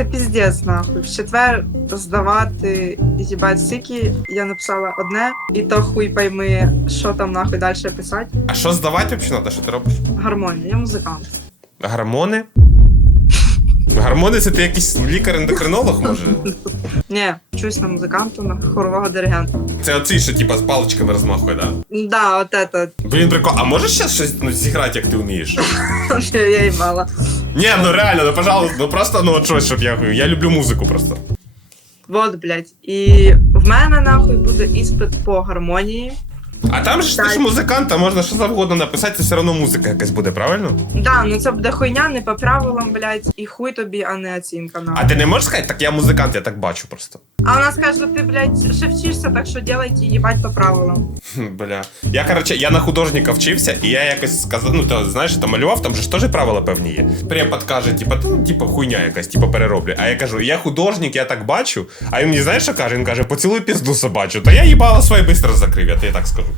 це піздець, нахуй. В четвер здавати їбать сики, я написала одне, і то хуй пойми, що там нахуй далі писати. А що здавати взагалі? Що ти робиш? Гармонія, я музикант. Гормони? Гормони це ти якийсь лікар-ендокринолог, може? Ні, вчусь на музиканта, на хорового диригента. Це оцей, що типа з паличками розмахує, да? Да, от это. Блін, прикол. А можеш зараз щось ну, зіграти, як ти вмієш? Я їбала. Ні, ну реально, ну пожалуйста, ну просто ну от щось, щоб я я люблю музику просто. Вот, блядь. І в мене нахуй буде іспит по гармонії. А там же ж ти Так. ж музикант, а можна що завгодно написати, це все одно музика якась буде, правильно? Да, ну це буде хуйня не по правилам, блядь, і хуй тобі, а не оцінка нахуй. А ти не можеш сказати, так я музикант, я так бачу просто. А вона скаже, ти, блядь, ще вчишся, так що делайте їбать по правилам. Бля. Я, короче, я на художника вчився, і я якось сказав, ну то знаєш, там малював, там же ж теж правила певні є. Препод каже, типа, ну, типа, хуйня якась, типа перероблю. А я кажу, я художник, я так бачу. А він мені знаєш, що каже? Він каже, поцілуй пізду собачу. Та я їбало своє бистро закрив, я тобі так скажу.